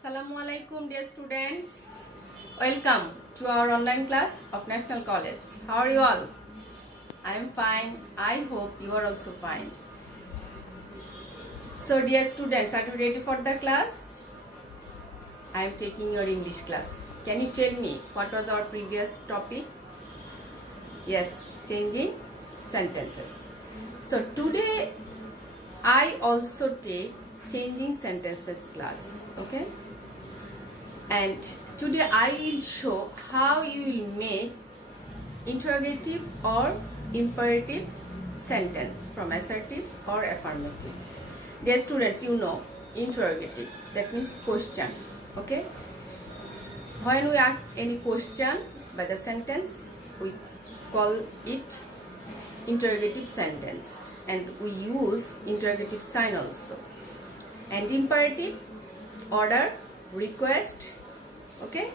Assalamu alaikum dear students. Welcome to our online class of National College. How are you all? I am fine. I hope you are also fine. So dear students, are you ready for the class? I am taking your English class. Can you tell me what was our previous topic? Yes, changing sentences. So today I also take changing sentences class, okay? And today I will show how you will make interrogative or imperative sentence from assertive or affirmative. Dear students, you know interrogative, that means question, okay? When we ask any question by the sentence, we call it interrogative sentence, and we use interrogative sign also. And imperative, order, request, okay?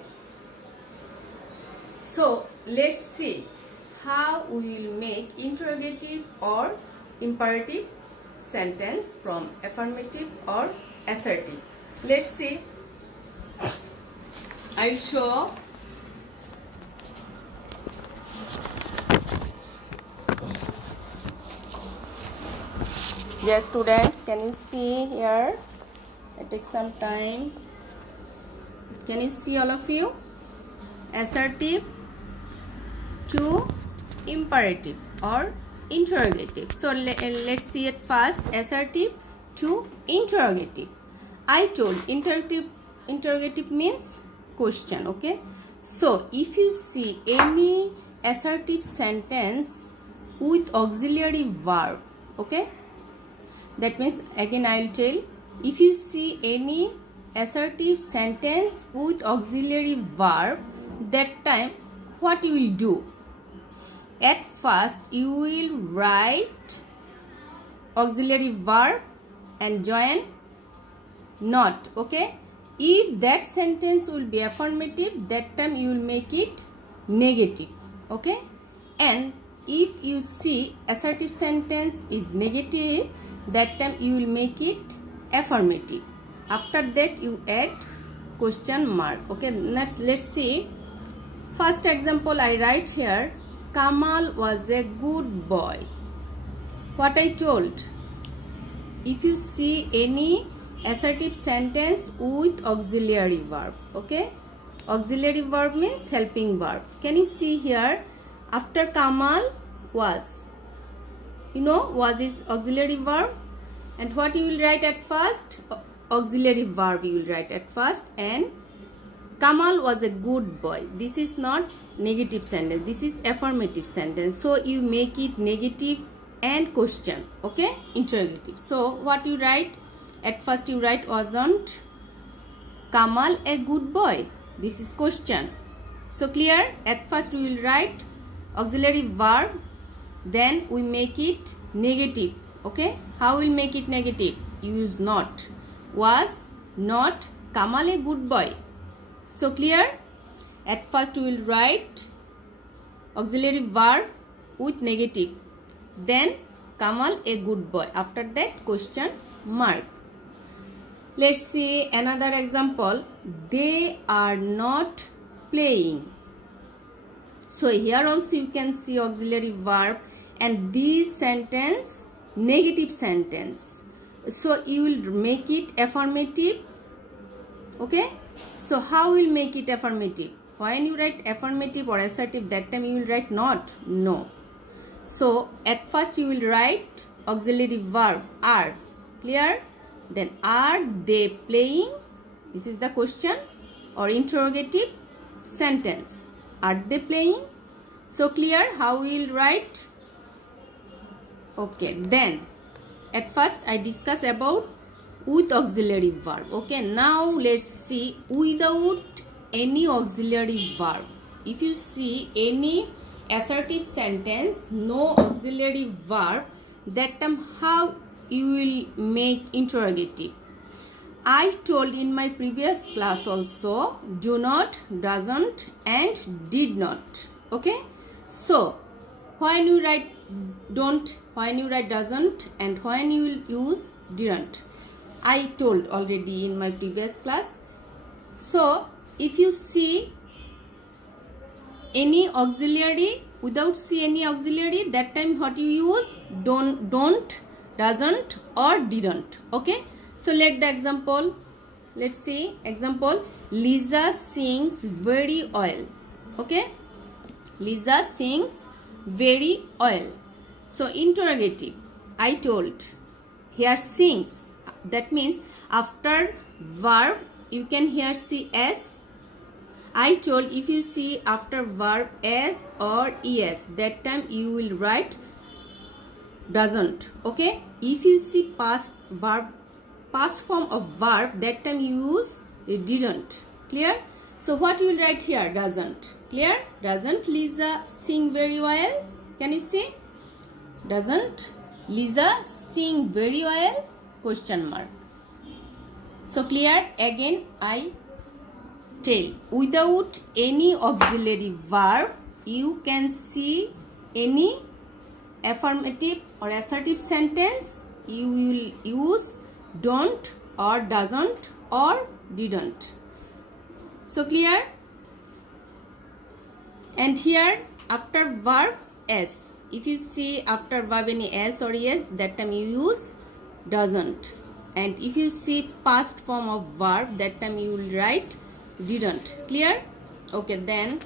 So let's see how we will make interrogative or imperative sentence from affirmative or assertive. Let's see. I'll show. Dear students, can you see here? It takes some time. Can you see, all of you? Assertive to imperative or interrogative. So let's see it first. Assertive to interrogative. I told interrogative means question, okay? So if you see any assertive sentence with auxiliary verb, okay? That means, again I will tell, if you see any assertive sentence with auxiliary verb, that time what you will do? At first you will write auxiliary verb and join not, okay? If that sentence will be affirmative, that time you will make it negative, okay? And if you see assertive sentence is negative, that time you will make it affirmative. After that you add question mark, okay? Let's see. First example I write here, Kamal was a good boy. What I told, if you see any assertive sentence with auxiliary verb, okay? Auxiliary verb means helping verb. Can you see here, after Kamal was, you know, was is auxiliary verb, and what you will write at first? Auxiliary verb you will write at first, and Kamal was a good boy. This is not negative sentence, this is affirmative sentence, so you make it negative and question, okay? Interrogative. So what you write? At first you write, wasn't Kamal a good boy? This is question. So clear? At first we will write auxiliary verb, then we make it negative, okay? How will make it negative? Use not. Was not Kamal a good boy? So clear? At first we will write auxiliary verb with negative, then Kamal a good boy. After that question mark. Let's see another example. They are not playing. So here also you can see auxiliary verb, and this sentence negative sentence, so you will make it affirmative, okay? So how will make it affirmative? When you write affirmative or assertive, that time you will write not, no. So at first you will write auxiliary verb are, clear? Then are they playing? This is the question or interrogative sentence. Are they playing? So clear how we will write? Okay, then at first I discuss about with auxiliary verb, okay? Now let's see without any auxiliary verb. If you see any assertive sentence, no auxiliary verb, that time how you will make interrogative? I told in my previous class also, do not, doesn't, and did not, okay? So when you write don't, when you write doesn't, and when you will use didn't, I told already in my previous class, So if you see any auxiliary, without see any auxiliary, that time what you use? Don't, doesn't, or didn't. Okay, so let the example. Let's see example. Lisa sings very well. Okay, Lisa sings very well. So interrogative, I told. Here sings, that means after verb you can here see s. I told, if you see after verb s or es, that time you will write doesn't. Okay, if you see past form of verb, that time you use didn't. Clear? So what you will write here? Doesn't. Clear? Doesn't Lisa sing very well? Can you see? Doesn't Lisa sing very well? Question mark. So clear? Again I tell, without any auxiliary verb you can see any affirmative or assertive sentence, you will use don't or doesn't or didn't. So clear? And here after verb s, if you see after verb any s or es, that time you use doesn't. And if you see past form of verb, that time you will write didn't. Clear? Okay, then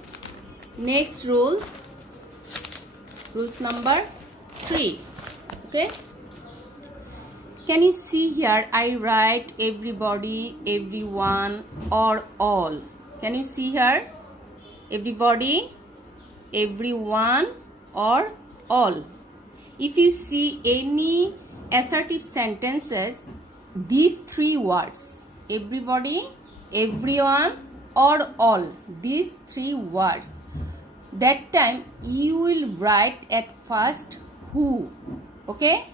next rule, rules number 3. Okay, can you see here I write everybody, everyone, or all? Can you see here? Everybody, everyone, or all. If you see any assertive sentences, these 3 words, everybody, everyone, or all, these 3 words, that time you will write at first who. Okay,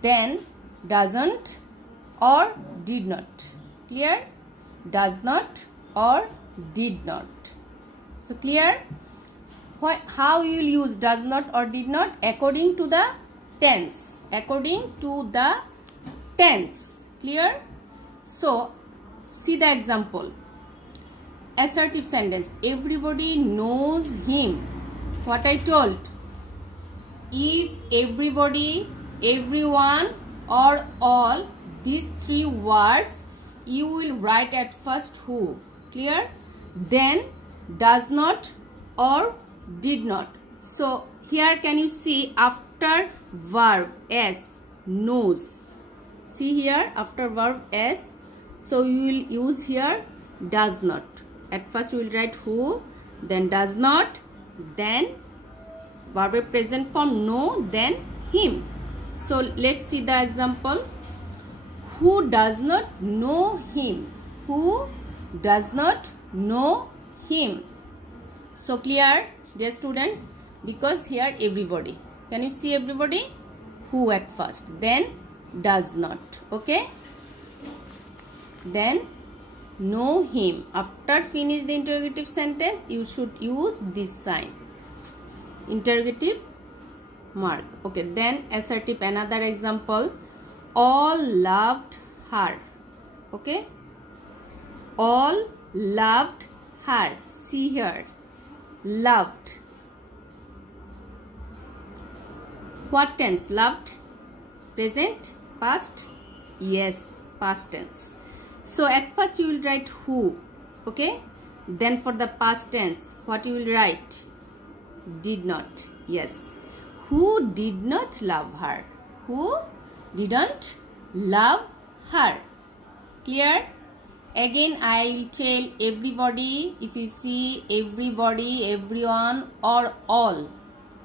then doesn't or did not. Clear? Does not or did not. So clear? How you will use does not or did not? According to the tense. According to the tense. Clear? So see the example. Assertive sentence. Everybody knows him. What I told? If everybody, everyone, or all, these 3 words, you will write at first who. Clear? Then does not or did not. So here can you see after verb s, knows. See here after verb s, so you will use here does not. At first you will write who, then does not, then verb present form know, then him. So let's see the example. Who does not know him? Who does not know him? So clear, dear students? Because here everybody. Can you see everybody? Who at first, then does not. Okay? Then know him. After finish the interrogative sentence, you should use this sign. Interrogative mark. Okay, then assertive, another example. All loved her. Okay, all loved her. See here, loved. What tense? Loved? Present? Past? Yes, past tense. So at first you will write who. Okay, then for the past tense, what you will write? Did not. Yes, who did not love her? Who didn't love her? Clear? Again I will tell everybody. If you see everybody, everyone, or all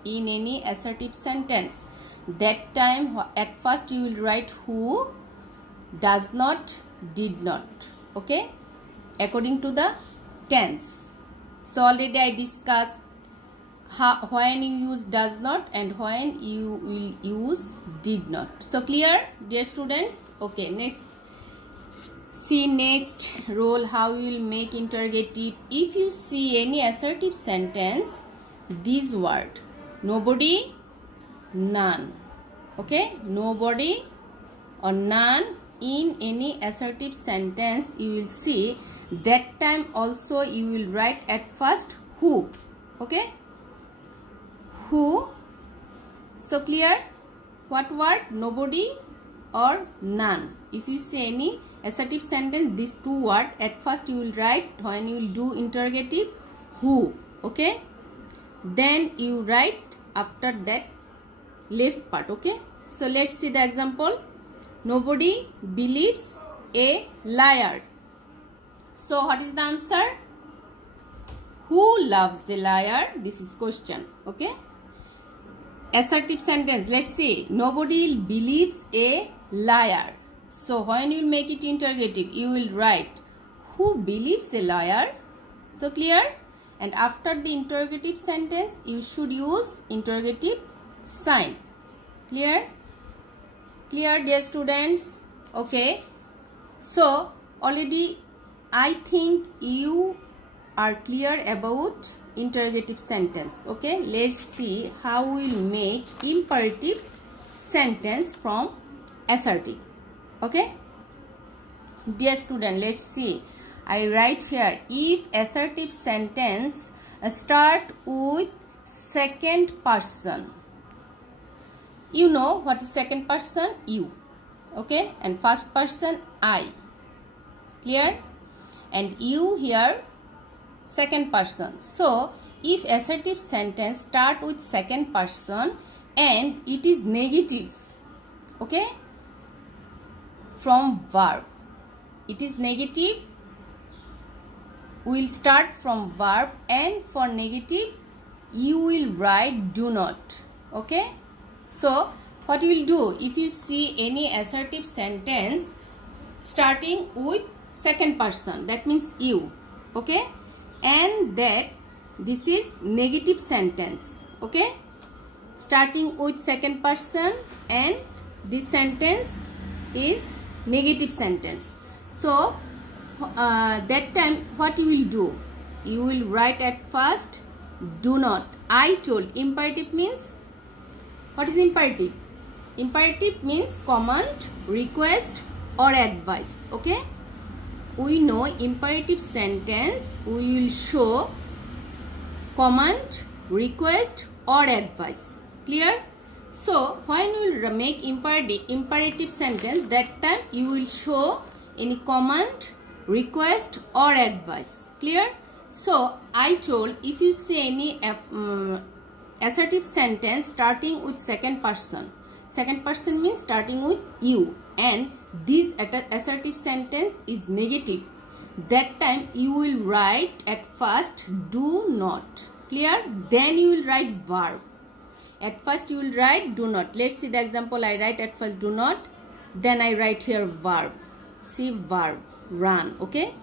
in any assertive sentence, that time at first you will write who, does not, did not. Okay, according to the tense. So already I discussed when you use does not and when you will use did not. So clear, dear students? Okay, next, see next rule, how you will make interrogative. If you see any assertive sentence, this word nobody, none. Okay, nobody or none in any assertive sentence you will see, that time also you will write at first who. Okay, who. So clear? What word? Nobody or none. If you say any assertive sentence, these two words at first you will write when you will do interrogative who. Okay, then you write after that left part. Okay, so let's see the example. Nobody believes a liar. So what is the answer? Who loves a liar? This is question. Okay, assertive sentence. Let's see. Nobody believes a liar. So when you make it interrogative, you will write who believes a liar. So clear? And after the interrogative sentence, you should use interrogative sign. Clear? Clear, dear students? Okay. So already I think you are clear about interrogative sentence. Okay, let's see how we'll make imperative sentence from assertive. Okay, dear student, let's see. I write here, if assertive sentence start with second person. You know what is second person? You. Okay, and first person I. Clear? And you here second person. So if assertive sentence start with second person and it is negative, okay, from verb, it is negative, we will start from verb, and for negative you will write do not. Okay, so what you will do, if you see any assertive sentence starting with second person, that means you. Okay, and that this is negative sentence. Okay, starting with second person and this sentence is negative sentence. So that time what you will do, you will write at first do not. I told. Imperative means, what is imperative? Imperative means command, request or advice. Okay, we know imperative sentence we will show command, request or advice. Clear? So when we will make imperative sentence, that time you will show any command, request or advice. Clear? So I told, if you say any assertive sentence starting with second person means starting with you, and this assertive sentence is negative, that time you will write at first do not. Clear? Then you will write verb. At first you will write do not. Let's see the example. I write at first do not, then I write here verb. See, verb, run. Okay,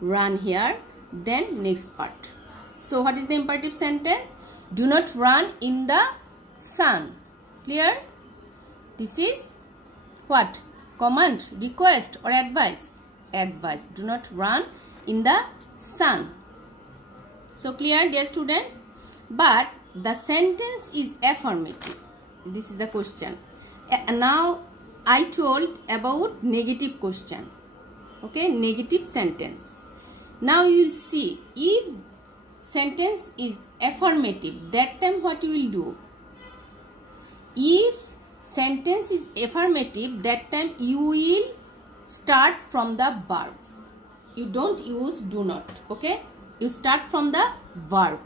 run here, then next part. So what is the imperative sentence? Do not run in the sun. Clear? This is what? Command, request or advice? Advice. Do not run in the sun. So clear, dear students? But the sentence is affirmative. This is the question. Now I told about negative question. Okay, negative sentence. Now you will see, if sentence is affirmative, that time what you will do? If sentence is affirmative, that time you will start from the verb. You don't use do not. Okay, you start from the verb.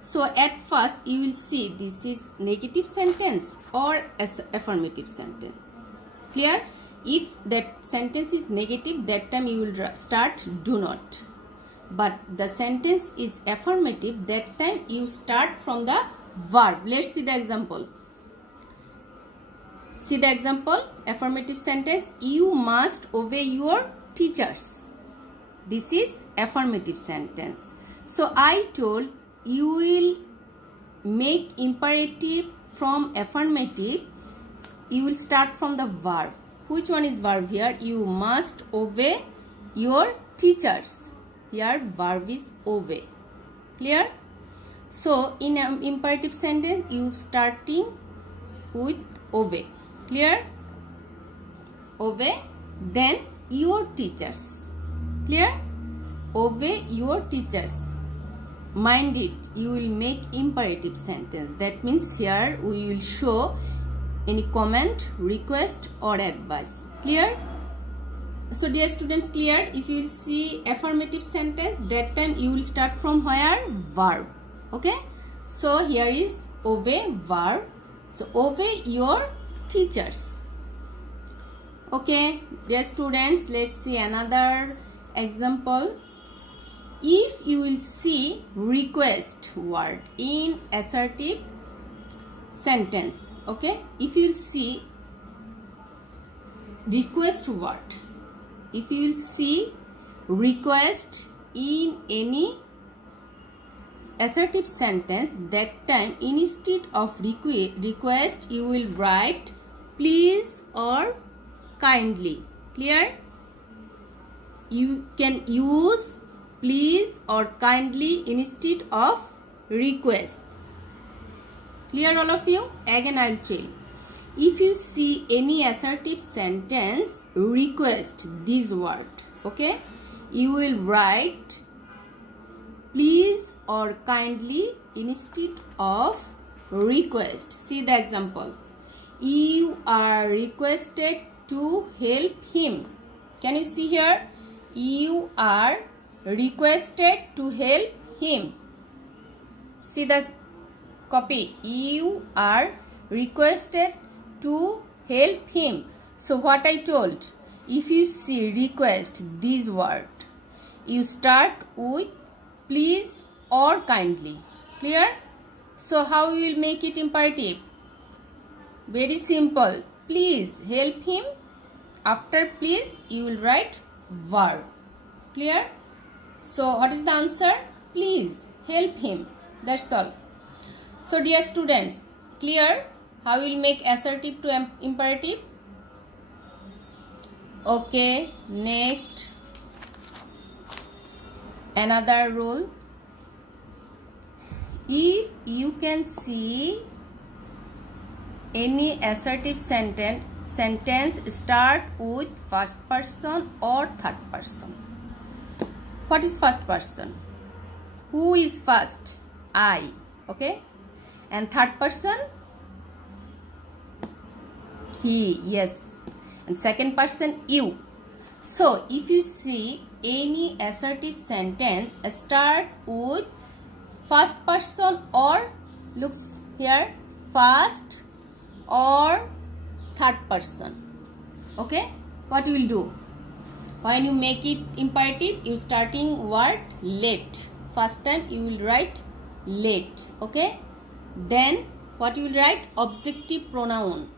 So at first you will see this is negative sentence or affirmative sentence. Clear? If that sentence is negative, that time you will start do not. But the sentence is affirmative, that time you start from the verb. Let's see the example. See the example. Affirmative sentence. You must obey your teachers. This is affirmative sentence. So I told, you will make imperative from affirmative. You will start from the verb. Which one is verb here? You must obey your teachers. Here verb is obey. Clear? So in an imperative sentence, you starting with obey. Clear? Obey then your teachers. Clear? Obey your teachers. Mind it, you will make imperative sentence. That means here we will show any comment, request or advice. Clear? So dear students, clear? If you will see affirmative sentence, that time you will start from where? Verb. Okay? So here is obey verb. So obey your teachers. Okay, dear students, let's see another example. If you will see request word in assertive sentence, okay? If you will see request word, if you will see request in any assertive sentence, that time instead of request you will write please or kindly. Clear? You can use please or kindly instead of request. Clear all of you? Again I'll tell. If you see any assertive sentence request this word, okay, you will write please or kindly instead of request. See the example. You are requested to help him. Can you see here? You are requested to help him. See the copy. You are requested to help him. So what I told, if you see request this word, you start with please or kindly. Clear? So how you will make it imperative? Very simple. Please help him. After please you will write verb. Clear? So what is the answer? Please help him. That's all. So dear students, clear how you will make assertive to imperative? Okay, next another rule. If you can see any assertive sentence start with first person or third person. What is first person? Who is first? I. Okay. And third person? He. Yes. And second person? You. So if you see any assertive sentence start with first person or, looks here, first or third person, okay, what you will do? When you make it imperative, you starting word let. First time you will write let, okay. Then what you will write? Objective pronoun.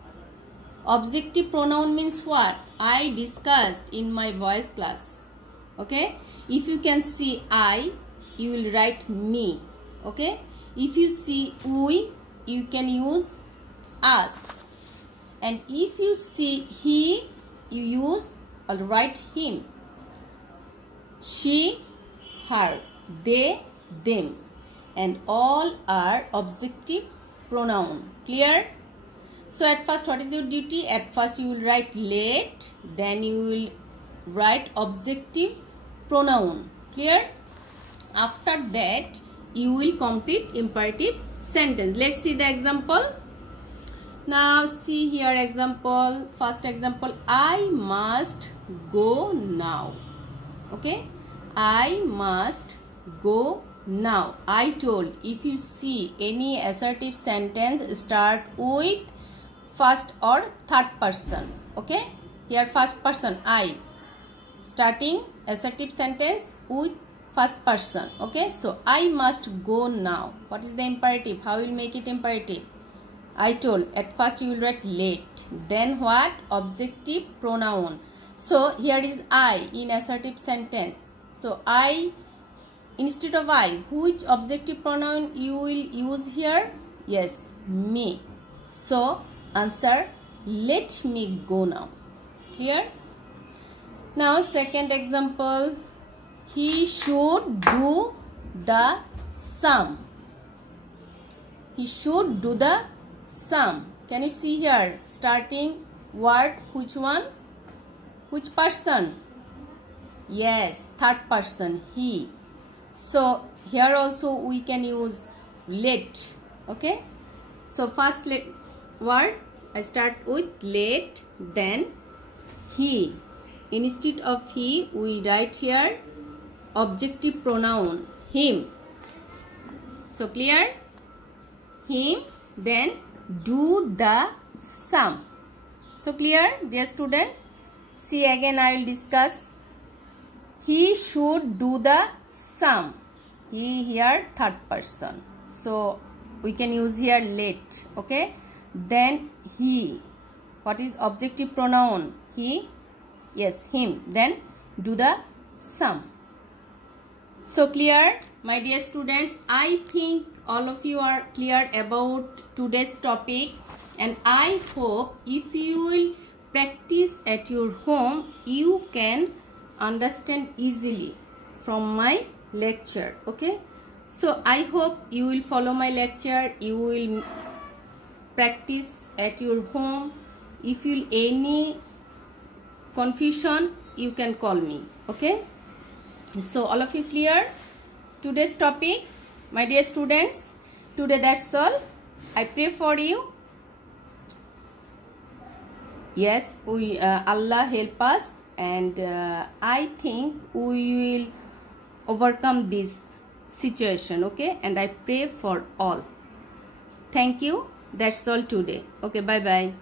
Objective pronoun means what? I discussed in my voice class, okay. If you can see I, you will write me, okay. If you see we, you can use us. And if you see he, you use or write him. She, her, they, them. And all are objective pronoun. Clear? So at first what is your duty? At first you will write let, then you will write objective pronoun. Clear? After that you will complete imperative sentence. Let's see the example. Now see here example. First example, I must go now. Okay, I must go now. I told. If you see any assertive sentence start with first or third person, okay, here first person I, starting assertive sentence with first person, okay. So I must go now. What is the imperative? How will make it imperative? I told. At first you will write let, then what? Objective pronoun. So here is I in assertive sentence. So I, instead of I, which objective pronoun you will use here? Yes, me. So answer, let me go now. Here. Now second example, he should do the sum. He should do the sum. Can you see here? Starting word, which one? which person? Yes, third person, he. So here also we can use let. Okay, so first word I start with let, then he. Instead of he we write here objective pronoun him. So clear? Him, then do the sum. So clear, dear students? See again, I will discuss. He should do the sum. He here third person. So we can use here let. Okay. Then he. What is objective pronoun? He. Yes, him. Then do the sum. So clear, my dear students? I think all of you are clear about today's topic, and I hope if you will practice at your home, you can understand easily from my lecture. Okay, so I hope you will follow my lecture, you will practice at your home. If you any confusion, you can call me. Okay, so all of you clear today's topic, my dear students? Today that's all. I pray for you. Yes, we Allah help us, and I think we will overcome this situation. Okay, and I pray for all. Thank you. That's all today. Okay, bye bye.